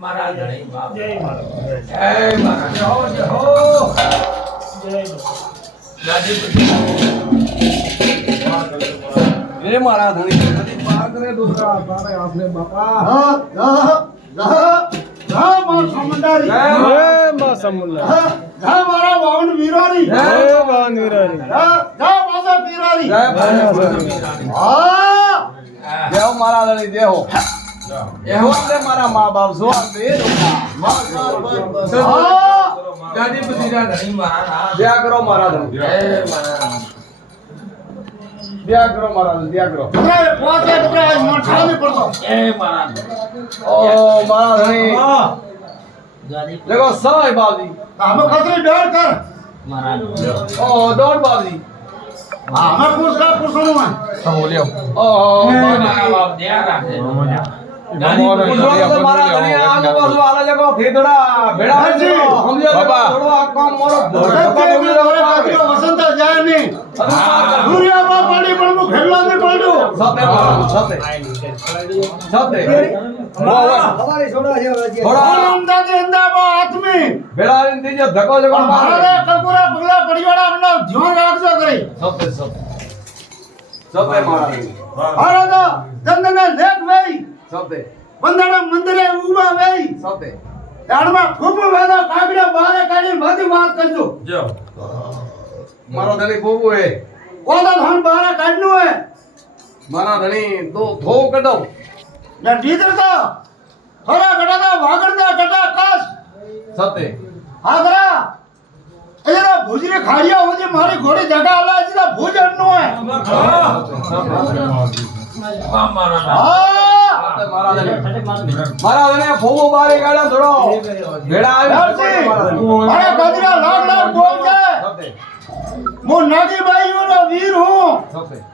મારા ધણી બાપ જય મારા ધણી પાર કરે દુસરા તારે આસને બાપા મારા વાવન વીરારી દેવ મારા ધણી દેહો એવો છે મારા મા બાપ જો ગાડી બધી જા ધણી મારા દયા કરો મારા ધણી દયા કરો મારા ધણી દયા કરો પોતે બકરા મન ખાલી પડતો એ મારા ઓ મારા ધણી देखो सवाई बाबी हमें खतरी डर कर मारा ओ डर बाबी हां मैं पूछनो है सब बोलियो ओ मारा बाप दया राखे मारा धनी आगो पाछो आला जको थेदड़ा भेड़ा हम जे थोड़ो आ काम मोरो वसंत जाय नहीं दूरिया में पड़ी पण मु खेलला में पड़ो सते सते हमारी छोड़ा है थोड़ा अंदा के अंदा हाथ में भेड़ा इन दीजो धक्को जको मारे कपूरा पगला पड़ीवाड़ा अपना ध्यान राखजो करे सते मारा हारा तो दंदने लेख वेई सते બંધાણા મંદિરે ઊભા વેઈ સતે તાણમાં ખૂબ વાદા કાગડા બારે કાઢી બધી વાત કરજો જો મારો ધણી ખૂબ હે ઓલા ધન બારે કાઢનું હે મારા ધણી તો થો કડો ને દીધર તો થોડા કડા વાગડના કટા કાસ સતે હાગરા એરા ભુજરી ખાડિયા હોજે મારી ઘોડી જગા આલા છે ભુજન નો હે મારા મને ફોમો બારે ગાડા થોડો ભેડા આવી મારા ગદરા લાખ લાખ બોલ છે મો નાગી બાઈ નો વીર હું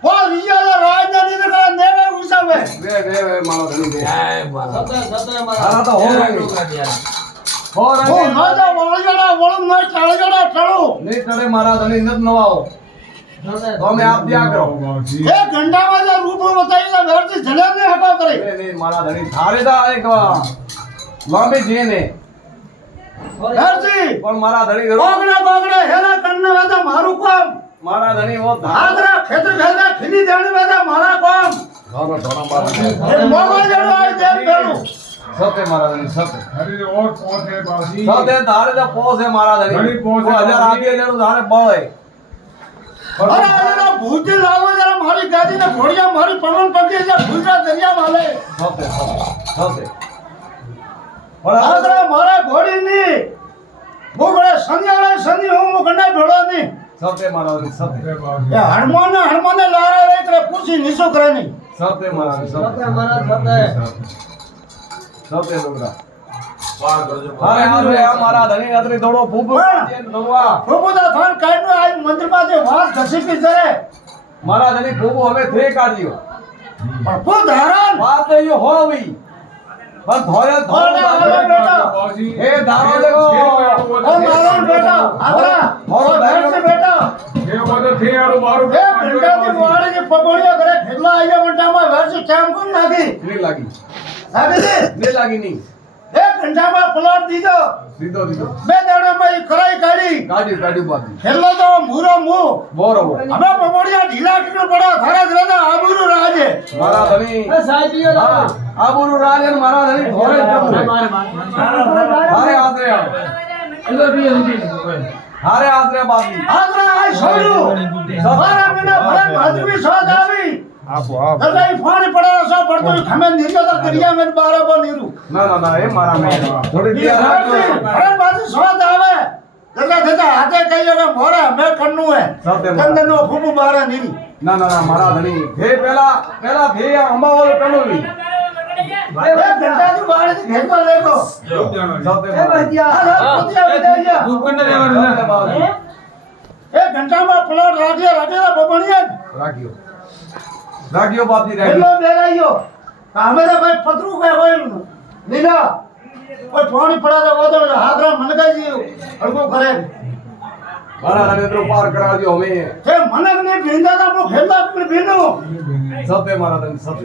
ઓ વિજયલા રાજધાની ને કરા દેવે ઉસાવે વે મારો ધણી દે સતે મારા તો હો નાદા વળગડા વળમ ન ચાળગડા ટળો ને ટળે મારા ધણી નત નવાઓ तो मैं आप दिया करो एक घंटा में जो रूप बताई ना घर से जले में हटा करे नहीं मारा धनी थारे दा एक लंबी जी ने घर से पर मारा धनी ओगड़ा बोगड़ा हेला करने वाला मारू काम मारा धनी वो धागरा खेत खेला खिली देने वाला मारा काम घरो ढोना मारा मोगल जड़ो आई दे पेलू सते मारा धनी सते अरे और पहुंच है बाजी सते धारे दा पहुंच है मारा धनी पहुंच 1000 आगे जड़ो धारे बळ है अरे अरे भूत लाओ जरा मारी गाड़ी ने घोड़िया मारी पवन पकड़ी जा भूतरा दरिया वाले सते और अरे मारा घोड़ी नी वो बड़े संध्याला संधि हूं मु गंडा भेड़ो नी सते मारा सते ये हनुमान ने लारा रे करे पूछी निसो करे नी सते मारा सते लोगरा अरे अरे हमारा धनी अतरी थोड़ो फूफू दोवा फूफू दा थान काढनो आज मंदिर માં જે વાસ ઘસી પી જરે મારા ધની ફૂફુ હવે થે કાઢ્યો પણ ફૂ ધારણ વાત યો હોવી પણ ધોયા બેટા એ ધારો દેખો ઓ મારો બેટા આગરા મોરો ધૈર से બેટા એ બધો થે આડો મારું એ ઘંટા ની વાળે જે પગોળિયા કરે ખેલા આયા મંટામાં વેરસી ચામ કોણ લાગી ની લાગી લાગે છે ની લાગી ની एक घंटा में प्लॉट दीजो दीदो बे दाड़ो में कराई काडी बाकी खेलो तो मुरो मु बोरो हमें पमोड़िया ढीला किलो पड़ा थारा जरा आबुरु राजे मारा धनी ए साहिबियो हां आबुरु राजे मारा धनी घोरे अरे आदरे इधर भी अरे आदरे बाकी आदरे आई छोड़ू सवारा बिना भरत भादवी सोद आवी आप अरे फानी पड़ा सो पड़तो हमें नीचो तो करिया में बारो को नीरू ना ए मारा में थोड़ी दिया अरे बाजू स्वाद आवे जगह जगह हाथे कहियो के मोरा मैं कन्नू है कंदनो फूफू बारा नीरी ना मारा धनी हे पहला भे अंबा वाले कन्नू नी भाई घंटा की बारे से घेर को देखो ए भैया भैया भूखंड देवा एक घंटा में प्लॉट राखियो बबणिया राखियो बापी राखियो हेलो बेराइयो हमें तो भाई पत्रू के होइल नीला कोई पानी पड़ा तो वो तो हाथरा मन का जी अड़को करे મારા ધણી તો પાર કરાવજો અમે તે મનક ને ભીંદા તા આપણો ખેલા પર ભીંદો સતે મારા ધણી સતે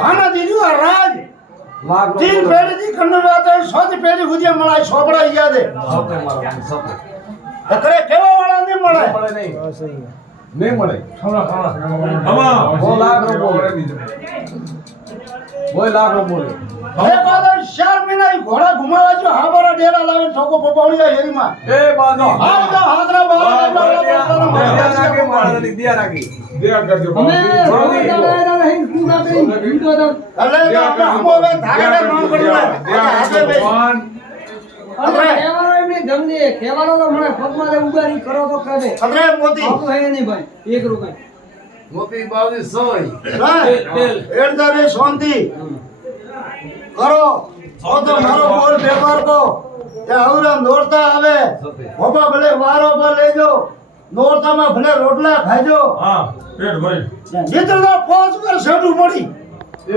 ખાના દીધું આ રાજ લાખ तीन पेड़ी दी कन्नड़ बात है सोच पेड़ी गुजिया मलाई छोपड़ा याद है સતે મારા ધણી સતે तकरे केवा वाला नहीं मळे મળે નહીં નહીં મળે वो लाख रुपये वो लाख रुपये भले बाद 4 महीना ही घोड़ा घुमावा जो हाबरा डेरा लावे ठोको पपावड़िया हेरी में ए बाजो हां तो हादरा बाबा दिया नाकी मारा नहीं दिया नाकी दिया कर दो अले तो हमो वे धागे ने नाम करूला हाथे पे અરે કેવાનો એમને ગમને કેવાનો તો મને પગમાં લે ઉગારી કરો તો કરે अरे मोती આપણું હે નહીં ભાઈ 1 રૂપિયા મોતી બાવજી સોય એડદારે શાંતિ કરો ઓ તો મારો બોલ વેપાર કો તે આવરા નોરતા આવે બાબા ભલે વારો પર લેજો નોરતા માં ભલે રોટલા ખાજો હા પેટ ભરી જીતના પોચ કર સેડું પડી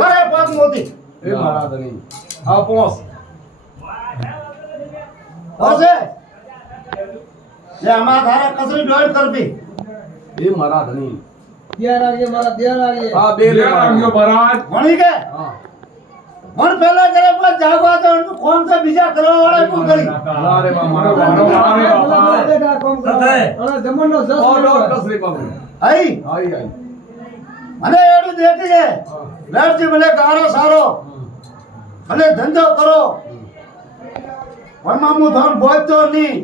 અરે પાક મોતી એ મારા ધણી આ પોસ હશે લે આમાં તારે કસરી ડોલ કરવી એ મારા ધણી દિયાર આવીએ મારા દિયાર આવીએ આ બે લે મહારાજ ભણી કે હા પણ પહેલા કરે પણ જાગવા તો કોણ છે બીજા કરવા વાળા કોણ કરી અરે મારા વારો વારો બેટા કોમ કરો અને જમણનો જસ ઓડો કસરી બાબુ આઈ આઈ આઈ મને એડું દેતી છે લડજી ભલે ગારો સારો ભલે ધંધો કરો વનમાં હું ધન બોલતો નહીં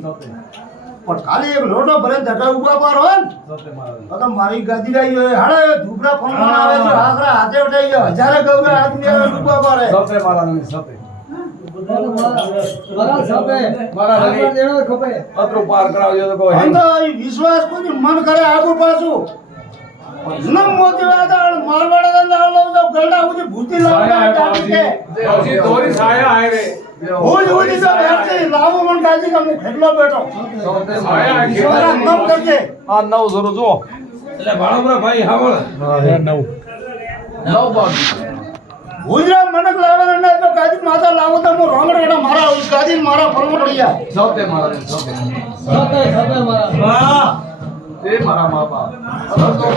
પણ ખાલી એક લોટો ભરે ધકા ઉભા પર હોય ને સતે મારા તો મારી ગાદી ગઈ હોય હાડે ધૂપડા ફોન આવે છે આખરા હાથે ઉઠાઈ ગયો હજારે ગૌરા આદમી ઉભા કરે સતે મારા ધણી સતે મારા સાપે મારા ધણી દેણો ખપે અતરો પાર કરાવજો તો કોઈ આમ તો ઈ વિશ્વાસ કોઈ મન કરે આગુ પાછું નમ મોતી વાદળ મારવાડા ના લાવ તો ગરડા ઉજી ભૂતી લાવડા કાપી કે પછી દોરી સાયા આય રે હું ઉજી તો બેઠી લાવો મન કાજી કે હું ખેડલો બેઠો સતે સાયા મારા નમ કરજે આ 9 જરો જો એટલે ભાળોબરા ભાઈ હાવળ નવ બાજુ ગુજરાત મનક લાવે ને તો કાજી માતા લાવો તો હું રોંગડા મારા કાજી મારા પરવડિયા સતે મારા ધણી સતે સાપે સાપે મારા વાહ એ મારા મા બાપ અરે તો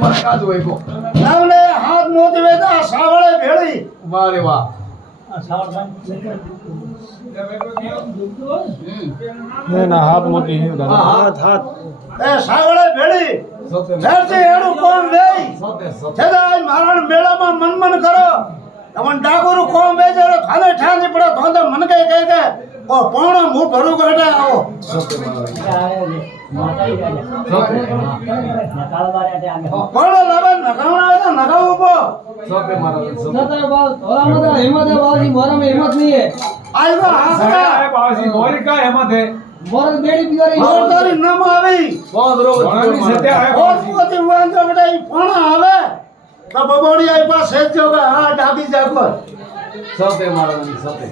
મારા કાજ હોય કો નાવને હાથ મોતી વેદા સાવળે ભેળી વાહ રે વાહ ના હાથ મોટી હે હાથ હાથ એ સાવળે ભેળી સતે ધરતી એડું કોમ વેઈ સતે સતે છેદાય મારણ મેળામાં મન કરો તમન ડાકોરું કોમ વેજેરો થાને ઠાની પડે તો તો મન કહે કે ઓ પોણો મુ ભરું ગઢે આવો સતે પોણો લાવે નગાવણા આવે તો નગાવ ઉભો સતે મારા ધણી સતે સતા બાલ થોરામાં હિંમત બાજી મોરામાં હિંમત નહીં હે આયવા હાસરા બાવજી મોરી કા હેમત હે મોરલ બેડી પીવારી મોર તારી નમ આવી બોધરો ઘોડાની સત્ય આય ઓર પોતી વાંજો બેટા ઈ પોણો આવે તો બબોડી આઈ પાસે જ જો કે હા ડાબી જાગો સતે મારા ધણી સતે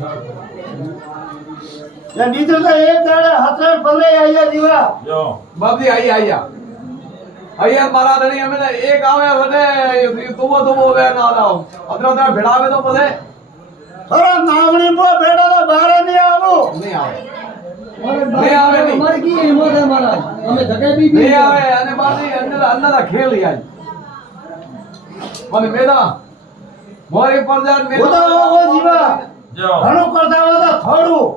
એ નીચે તો એક દાડે હાથે પલે આયા જીવા જો બાપજી આયા આયા મારા ધણી અમે એક આવે વને તુવો વે ના લાવ અતરો તો ભેળાવે તો પછી થોડા નાવણી મો બેડા તો બહાર નહીં આવું નહીં આવે મોરલ નહીં આવે નહીં. મારી કી હિંમત હે મારા અમે ધકે બી નહીં આવે અને બાજી અંદરના ખેલ યાર મને મેદા મોરી પર જાન ઉદા ઓગો જીવા જો ઘણું કરતા હોય તો થોડું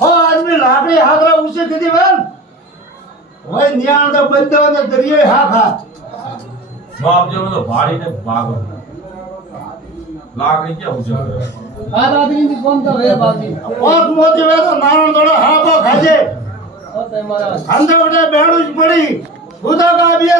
હો આદમી લાકડી હાથરા ઊંચી કીધી બેન હોય નિયાણ તો બંધો ને દરિયે હાથ હાથ બાપ જો તો ભાડીને ભાગો લાકડી કે ઉજે આ રાતની કોમ તો હે બાજી પોત મોતી વે તો નારણ થોડો હાપો ખાજે સતા મારા અંધો બેઠે બેડું જ પડી ઉદા કાબીએ